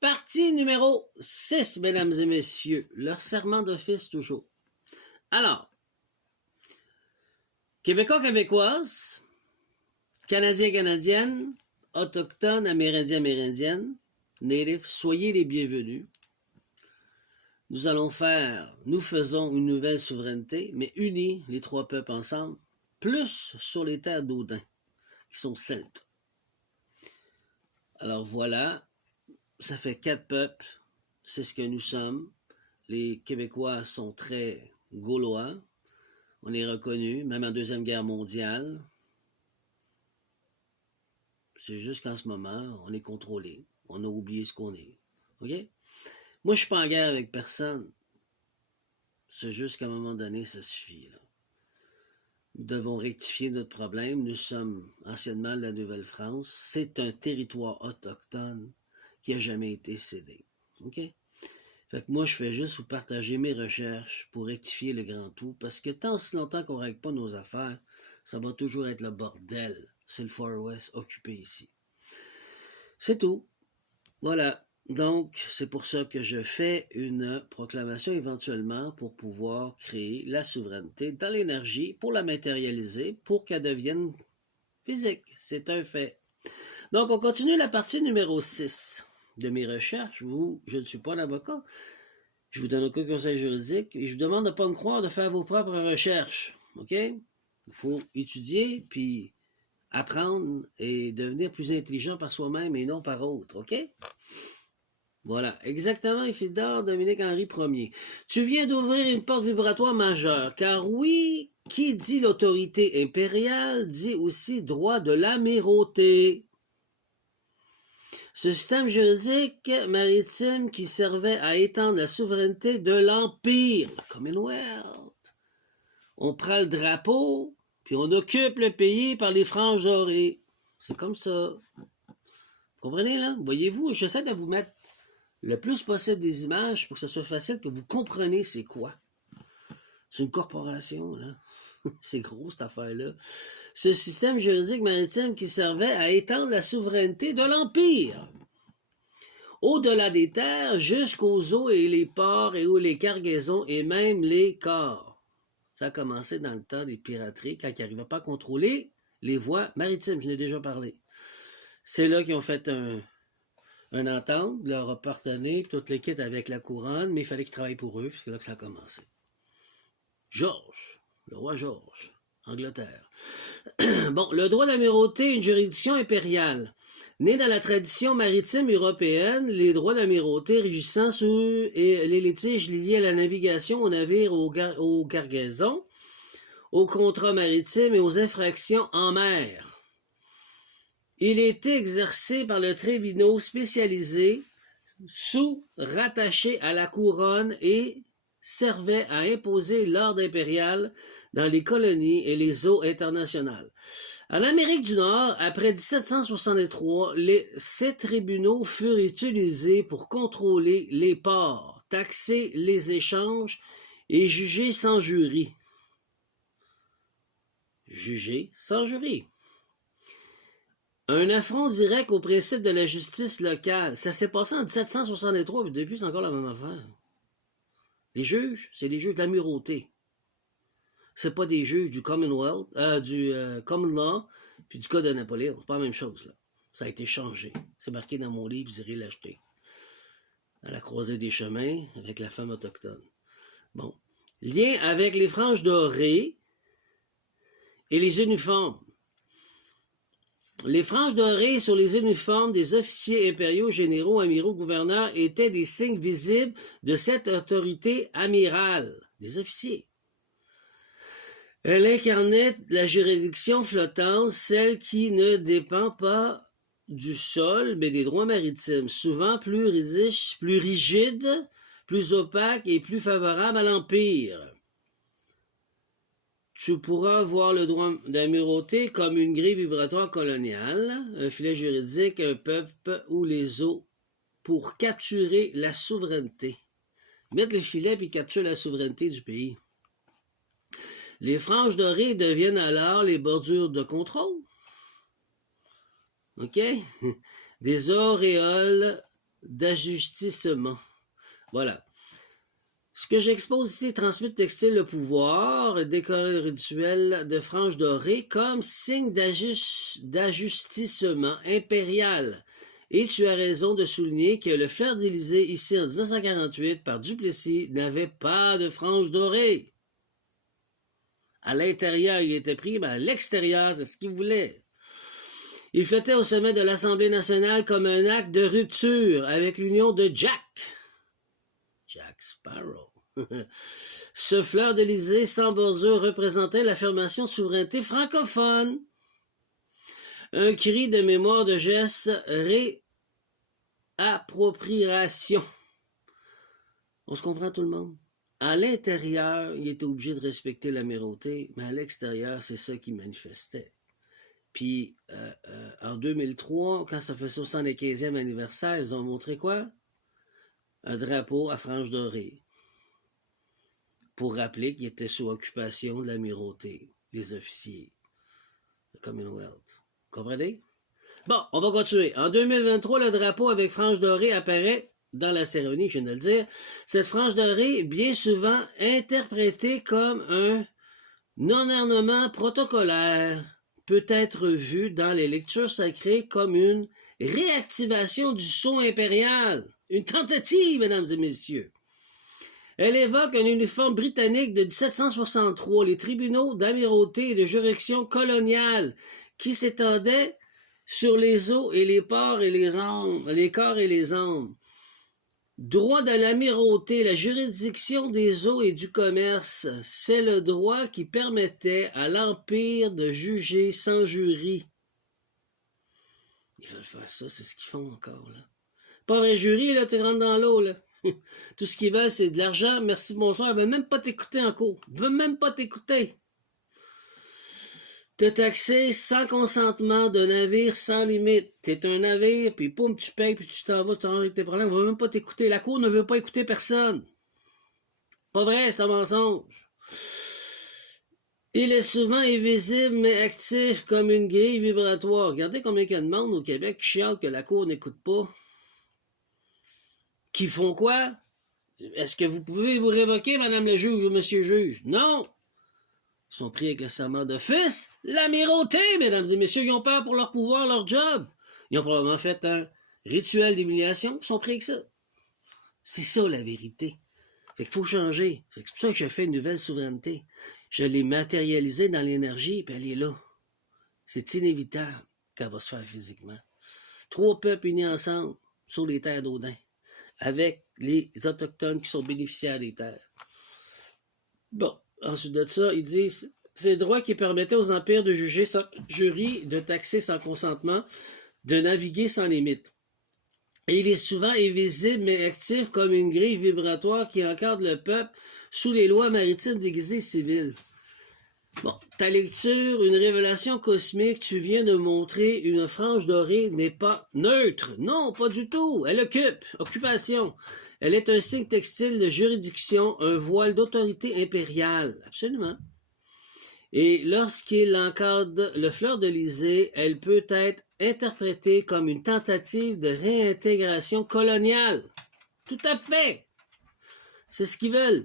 Partie numéro 6, mesdames et messieurs. Leur serment d'office toujours. Alors, Québécois, Québécoises, Canadiens, Canadiennes, Autochtones, Amérindiens, Amérindiennes, Natifs, soyez les bienvenus. Nous faisons une nouvelle souveraineté, mais unis, les trois peuples ensemble, plus sur les terres d'Odin, qui sont celtes. Alors voilà, ça fait 4 peuples, c'est ce que nous sommes. Les Québécois sont très gaulois, on est reconnus, même en Deuxième Guerre mondiale. C'est juste qu'en ce moment, on est contrôlé, on a oublié ce qu'on est. OK? Moi, je suis pas en guerre avec personne. C'est juste qu'à un moment donné, ça suffit. Là. Nous devons rectifier notre problème. Nous sommes anciennement la Nouvelle-France. C'est un territoire autochtone qui n'a jamais été cédé. OK? Fait que moi, je fais juste vous partager mes recherches pour rectifier le grand tout, parce que tant si longtemps qu'on ne règle pas nos affaires, ça va toujours être le bordel. C'est le Far West occupé ici. C'est tout. Voilà. Donc, c'est pour ça que je fais une proclamation éventuellement pour pouvoir créer la souveraineté dans l'énergie, pour la matérialiser, pour qu'elle devienne physique. C'est un fait. Donc, on continue la partie numéro 6 de mes recherches, où je ne suis pas un avocat. Je vous donne aucun conseil juridique et je vous demande de ne pas me croire de faire vos propres recherches. OK? Il faut étudier, puis apprendre et devenir plus intelligent par soi-même et non par autre. OK? Voilà, exactement, Isidore Dominique-Henri Ier. Tu viens d'ouvrir une porte vibratoire majeure, car oui, qui dit l'autorité impériale dit aussi droit de l'amirauté. Ce système juridique maritime qui servait à étendre la souveraineté de l'Empire, le Commonwealth. On prend le drapeau, puis on occupe le pays par les franges dorées. C'est comme ça. Vous comprenez, là? Voyez-vous, j'essaie de vous mettre le plus possible des images pour que ce soit facile que vous compreniez c'est quoi. C'est une corporation, là. C'est gros, cette affaire-là. Ce système juridique maritime qui servait à étendre la souveraineté de l'Empire. Au-delà des terres, jusqu'aux eaux et les ports et où les cargaisons et même les corps. Ça a commencé dans le temps des pirateries, quand ils n'arrivaient pas à contrôler les voies maritimes. Je n'ai déjà parlé. C'est là qu'ils ont fait un entente, leur appartenait, puis toute l'équipe avec la couronne, mais il fallait qu'ils travaillent pour eux, puis c'est là que ça a commencé. Georges, le roi Georges, Angleterre. Bon, le droit d'amirauté, une juridiction impériale. Né dans la tradition maritime européenne, les droits d'amirauté régissant sur les litiges liés à la navigation aux navires, aux cargaisons, aux contrats maritimes et aux infractions en mer. Il était exercé par le tribunal spécialisé rattaché à la couronne et servait à imposer l'ordre impérial dans les colonies et les eaux internationales. En Amérique du Nord, après 1763, ces tribunaux furent utilisés pour contrôler les ports, taxer les échanges et juger sans jury. Juger sans jury. Un affront direct au principe de la justice locale. Ça s'est passé en 1763, et depuis, c'est encore la même affaire. Les juges, c'est les juges de l'amirauté. C'est pas des juges du Commonwealth, du Common Law, puis du Code de Napoléon. C'est pas la même chose, là. Ça a été changé. C'est marqué dans mon livre, vous irez l'acheter. À la croisée des chemins, avec la femme autochtone. Bon. Lien avec les franges dorées et les uniformes. Les franges dorées sur les uniformes des officiers impériaux, généraux, amiraux, gouverneurs étaient des signes visibles de cette autorité amirale, des officiers. Elle incarnait la juridiction flottante, celle qui ne dépend pas du sol, mais des droits maritimes, souvent plus rigides, plus opaques et plus favorables à l'Empire. Tu pourras voir le droit d'amirauté comme une grille vibratoire coloniale, un filet juridique, un peuple ou les eaux pour capturer la souveraineté. Mettre le filet puis capturer la souveraineté du pays. Les franges dorées deviennent alors les bordures de contrôle. OK? Des auréoles d'ajustissement. Voilà. Ce que j'expose ici transmet textile le pouvoir, décoré rituel de franges dorées comme signe d'ajustissement impérial. Et tu as raison de souligner que le fleur d'Élysée, ici en 1948, par Duplessis, n'avait pas de franges dorées. À l'intérieur, il était pris, mais à l'extérieur, c'est ce qu'il voulait. Il flottait au sommet de l'Assemblée nationale comme un acte de rupture avec l'union de Jack Sparrow. Ce fleur d'Élysée sans bordure représentait l'affirmation de souveraineté francophone. Un cri de mémoire de geste, réappropriation. On se comprend tout le monde? À l'intérieur, il était obligé de respecter l'amirauté, mais à l'extérieur, c'est ça qui manifestait. Puis, en 2003, quand ça fait 75e anniversaire, ils ont montré quoi? Un drapeau à franges dorées. Pour rappeler qu'ils étaient sous occupation de l'amirauté, les officiers, le Commonwealth. Comprenez? Bon, on va continuer. En 2023, le drapeau avec franges dorées apparaît dans la cérémonie, je viens de le dire. Cette frange dorée, bien souvent interprétée comme un non-ornement protocolaire, peut être vue dans les lectures sacrées comme une réactivation du sceau impérial. Une tentative, mesdames et messieurs. Elle évoque un uniforme britannique de 1763, les tribunaux d'amirauté et de juridiction coloniale, qui s'étendaient sur les eaux et les ports et les corps et les âmes. Droit de l'amirauté, la juridiction des eaux et du commerce, c'est le droit qui permettait à l'Empire de juger sans jury. Ils veulent faire ça, c'est ce qu'ils font encore, là. Pas vrai jury, là, tu rentres dans l'eau, là. Tout ce qu'ils veulent, c'est de l'argent, merci, bonsoir, ils veulent même pas t'écouter en cours. Ils veulent même pas t'écouter. T'es taxé sans consentement d'un navire sans limite. T'es un navire, puis poum, tu payes, puis tu t'en vas, tu as tes problèmes, on veut même pas t'écouter. La cour ne veut pas écouter personne. Pas vrai, c'est un mensonge. Il est souvent invisible, mais actif comme une grille vibratoire. Regardez combien il y a de monde au Québec qui chialent que la cour n'écoute pas. Qui font quoi? Est-ce que vous pouvez vous révoquer, madame le juge ou monsieur le juge? Non! Ils sont pris avec le serment d'office. L'amirauté, mesdames et messieurs, ils ont peur pour leur pouvoir, leur job. Ils ont probablement fait un rituel d'humiliation, ils sont pris avec ça. C'est ça la vérité. Fait qu'il faut changer. C'est pour ça que j'ai fait une nouvelle souveraineté. Je l'ai matérialisée dans l'énergie, puis elle est là. C'est inévitable qu'elle va se faire physiquement. 3 peuples unis ensemble sur les terres d'Odin, avec les Autochtones qui sont bénéficiaires des terres. Bon. Ensuite de ça, ils disent c'est le droit qui permettait aux empires de juger sans jury, de taxer sans consentement, de naviguer sans limite. Et il est souvent invisible mais actif comme une grille vibratoire qui encadre le peuple sous les lois maritimes déguisées civiles. Bon, ta lecture, une révélation cosmique, tu viens de montrer une frange dorée n'est pas neutre. Non, pas du tout. Elle occupe, occupation. Elle est un signe textile de juridiction, un voile d'autorité impériale. Absolument. Et lorsqu'il encadre le fleur d'Élysée, elle peut être interprétée comme une tentative de réintégration coloniale. Tout à fait. C'est ce qu'ils veulent.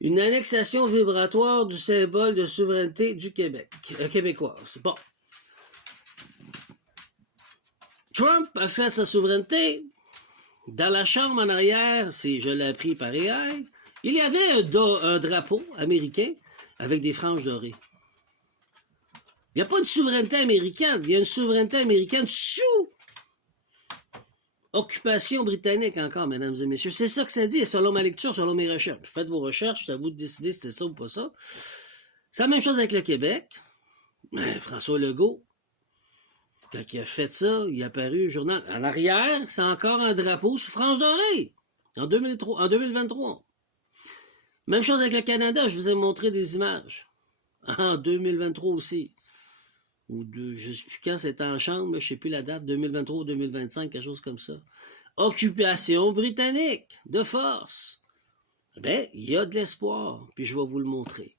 Une annexation vibratoire du symbole de souveraineté du Québec, québécoise. Bon. Trump a fait sa souveraineté. Dans la chambre en arrière, je l'ai appris par AI, il y avait un drapeau américain avec des franges dorées. Il n'y a pas de souveraineté américaine, il y a une souveraineté américaine sous occupation britannique encore, mesdames et messieurs. C'est ça que ça dit, selon ma lecture, selon mes recherches. Faites vos recherches, c'est à vous de décider si c'est ça ou pas ça. C'est la même chose avec le Québec. François Legault, quand il a fait ça, il est apparu au journal. En arrière, c'est encore un drapeau sous franges dorées. En 2023. Même chose avec le Canada, je vous ai montré des images. En 2023 aussi. Je ne sais plus quand c'était en chambre, je ne sais plus la date, 2023 ou 2025, quelque chose comme ça. Occupation britannique, de force. Ben, il y a de l'espoir, puis je vais vous le montrer.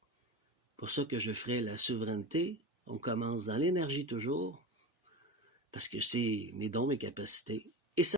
Pour ça que je ferai la souveraineté. On commence dans l'énergie toujours, parce que c'est mes dons, mes capacités. Et ça